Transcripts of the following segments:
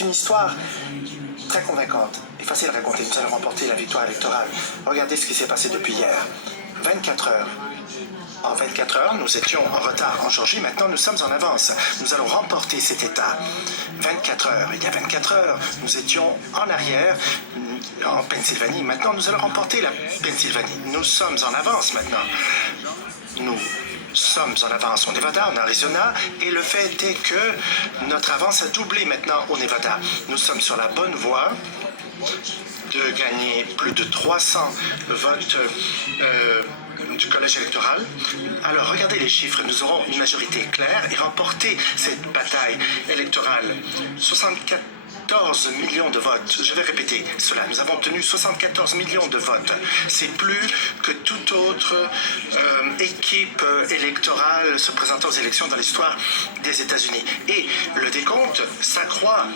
C'est une histoire très convaincante et facile à raconter. Nous allons remporter la victoire électorale. Regardez ce qui s'est passé depuis hier. 24 heures. En 24 heures, nous étions en retard en Géorgie. Maintenant, nous sommes en avance. Nous allons remporter cet État. 24 heures. Il y a 24 heures, nous étions en arrière en Pennsylvanie. Maintenant, nous allons remporter la Pennsylvanie. Nous sommes en avance maintenant. Nous sommes en avance au Nevada, en Arizona, et le fait est que notre avance a doublé maintenant au Nevada. Nous sommes sur la bonne voie de gagner plus de 300 votes du collège électoral. Alors, regardez les chiffres. Nous aurons une majorité claire et remporter cette bataille électorale. 74 millions de votes. Je vais répéter cela. Nous avons obtenu 74 millions de votes. C'est plus que toute autre équipe électorale se présentant aux élections dans l'histoire des États-Unis. Et le décompte s'accroît.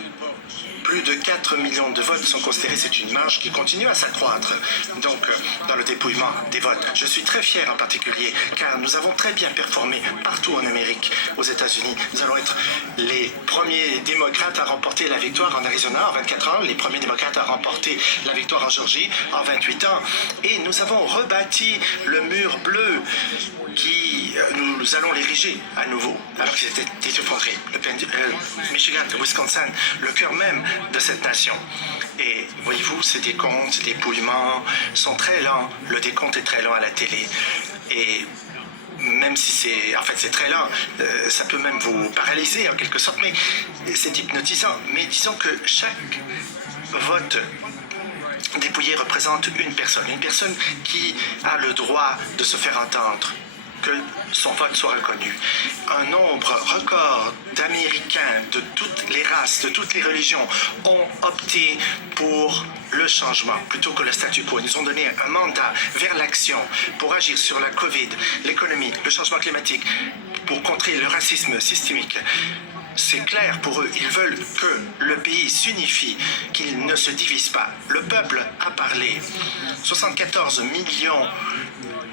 Plus de 4 millions de votes sont considérés. C'est une marge qui continue à s'accroître. Donc, dans le dépouillement des votes, je suis très fier en particulier, car nous avons très bien performé partout en Amérique, aux États-Unis. Nous allons être les premiers démocrates à remporter la victoire en Arizona en 24 ans, les premiers démocrates à remporter la victoire en Géorgie en 28 ans. Et nous avons rebâti le mur bleu qui, nous allons l'ériger à nouveau, alors qu'il était effondré. Le Michigan, le Wisconsin, le cœur même de cette nation. Et voyez-vous, ces décomptes, ces dépouillements sont très lents. Le décompte est très lent à la télé. Et même si c'est très lent, ça peut même vous paralyser en quelque sorte, mais c'est hypnotisant. Mais disons que chaque vote dépouillé représente une personne qui a le droit de se faire entendre, que son vote soit reconnu. Un nombre record d'Américains de toutes les races, de toutes les religions ont opté pour le changement plutôt que le statu quo. Ils nous ont donné un mandat vers l'action pour agir sur la COVID, l'économie, le changement climatique, pour contrer le racisme systémique. C'est clair pour eux, ils veulent que le pays s'unifie, qu'il ne se divise pas. Le peuple a parlé. 74 millions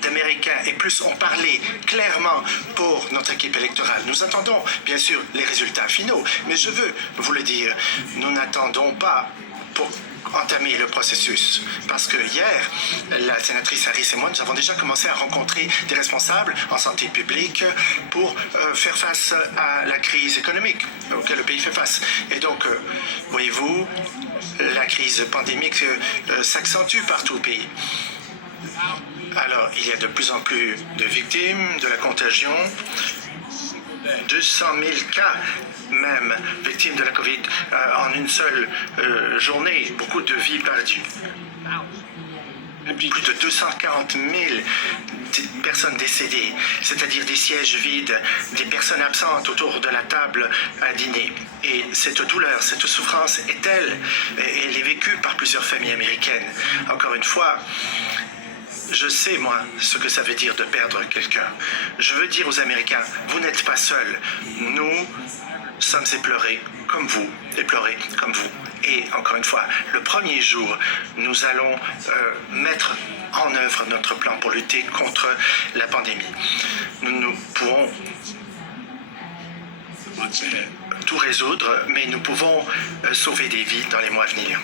d'Américains et plus ont parlé clairement pour notre équipe électorale. Nous attendons, bien sûr, les résultats finaux, mais je veux vous le dire, nous n'attendons pas pour entamer le processus. Parce que hier, la sénatrice Harris et moi, nous avons déjà commencé à rencontrer des responsables en santé publique pour faire face à la crise économique auquel le pays fait face. Et donc, voyez-vous, la crise pandémique s'accentue partout au pays. Alors, il y a de plus en plus de victimes de la contagion. 200 000 cas même victimes de la COVID en une seule journée. Beaucoup de vies perdues. Plus de 240 000 personnes décédées, c'est-à-dire des sièges vides, des personnes absentes autour de la table à dîner. Et cette douleur, cette souffrance est telle, et elle est vécue par plusieurs familles américaines. Encore une fois, je sais, moi, ce que ça veut dire de perdre quelqu'un. Je veux dire aux Américains, vous n'êtes pas seuls. Nous sommes éplorés comme vous, éplorés comme vous. Et encore une fois, le premier jour, nous allons mettre en œuvre notre plan pour lutter contre la pandémie. Nous pouvons tout résoudre, mais nous pouvons sauver des vies dans les mois à venir.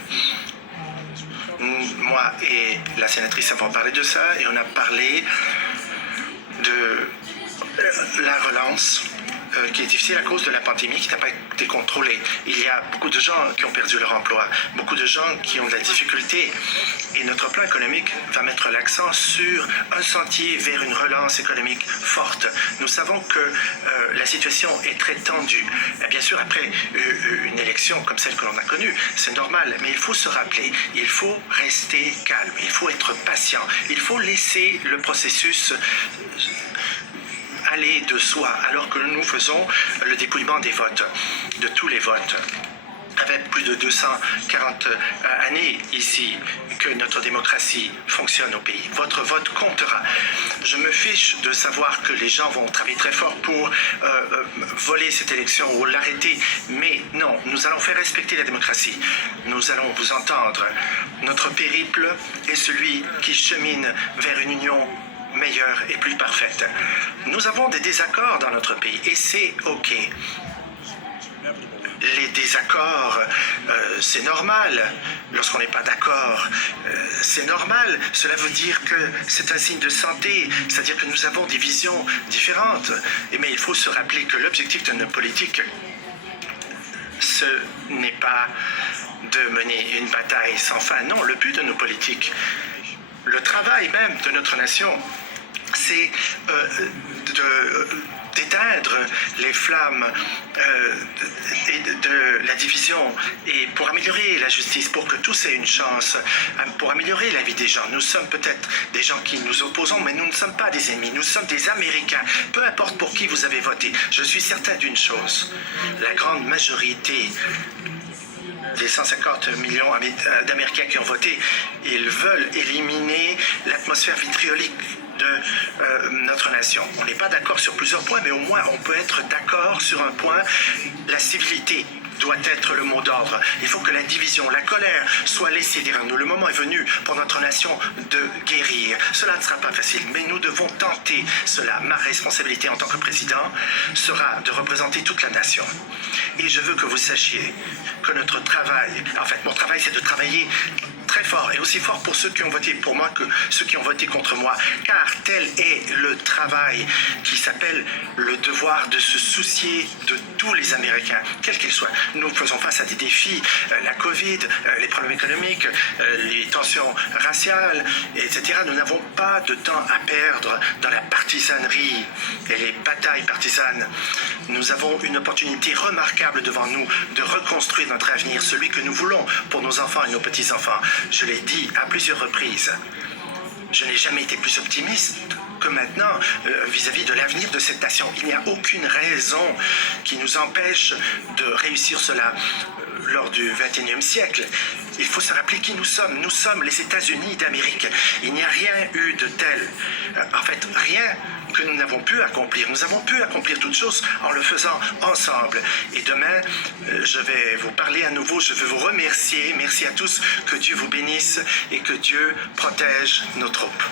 Moi et la sénatrice avons parlé de ça et on a parlé de la relance qui est difficile à cause de la pandémie qui n'a pas été contrôlée. Il y a beaucoup de gens qui ont perdu leur emploi, beaucoup de gens qui ont de la difficulté. Et notre plan économique va mettre l'accent sur un sentier vers une relance économique forte. Nous savons que la situation est très tendue. Et bien sûr, après une élection comme celle que l'on a connue, c'est normal, mais il faut se rappeler, il faut rester calme, il faut être patient, il faut laisser le processus aller de soi, alors que nous faisons le dépouillement des votes, de tous les votes. Avec plus de 240 années ici que notre démocratie fonctionne au pays. Votre vote comptera. Je me fiche de savoir que les gens vont travailler très fort pour voler cette élection ou l'arrêter, mais non, nous allons faire respecter la démocratie. Nous allons vous entendre. Notre périple est celui qui chemine vers une union meilleure et plus parfaite. Nous avons des désaccords dans notre pays et c'est OK. Les désaccords c'est normal. Lorsqu'on n'est pas d'accord, c'est normal. Cela veut dire que c'est un signe de santé, c'est-à-dire que nous avons des visions différentes. Mais il faut se rappeler que l'objectif de nos politiques, ce n'est pas de mener une bataille sans fin. Non, le but de nos politiques, le travail même de notre nation, c'est d'éteindre les flammes et de la division et pour améliorer la justice, pour que tous aient une chance, pour améliorer la vie des gens. Nous sommes peut-être des gens qui nous opposons, mais nous ne sommes pas des ennemis, nous sommes des Américains. Peu importe pour qui vous avez voté, je suis certain d'une chose, la grande majorité des 150 millions d'Américains qui ont voté, ils veulent éliminer l'atmosphère vitriolique de notre nation. On n'est pas d'accord sur plusieurs points, mais au moins on peut être d'accord sur un point, la civilité doit être le mot d'ordre. Il faut que la division, la colère soit laissée derrière nous. Le moment est venu pour notre nation de guérir. Cela ne sera pas facile, mais nous devons tenter cela. Ma responsabilité en tant que président sera de représenter toute la nation. Et je veux que vous sachiez que notre travail, en fait, mon travail, c'est de travailler très fort et aussi fort pour ceux qui ont voté pour moi que ceux qui ont voté contre moi, car tel est le travail qui s'appelle le devoir de se soucier de tous les Américains, quels qu'ils soient. Nous faisons face à des défis, la COVID, les problèmes économiques, les tensions raciales, etc. Nous n'avons pas de temps à perdre dans la partisanerie et les batailles partisanes. Nous avons une opportunité remarquable devant nous de reconstruire notre avenir, celui que nous voulons pour nos enfants et nos petits-enfants. Je l'ai dit à plusieurs reprises, je n'ai jamais été plus optimiste que maintenant vis-à-vis de l'avenir de cette nation. Il n'y a aucune raison qui nous empêche de réussir cela lors du XXIe siècle. Il faut se rappeler qui nous sommes. Nous sommes les États-Unis d'Amérique. Il n'y a rien eu de tel. En fait, rien que nous n'avons pu accomplir. Nous avons pu accomplir toutes choses en le faisant ensemble. Et demain, je vais vous parler à nouveau. Je veux vous remercier. Merci à tous. Que Dieu vous bénisse et que Dieu protège nos troupes.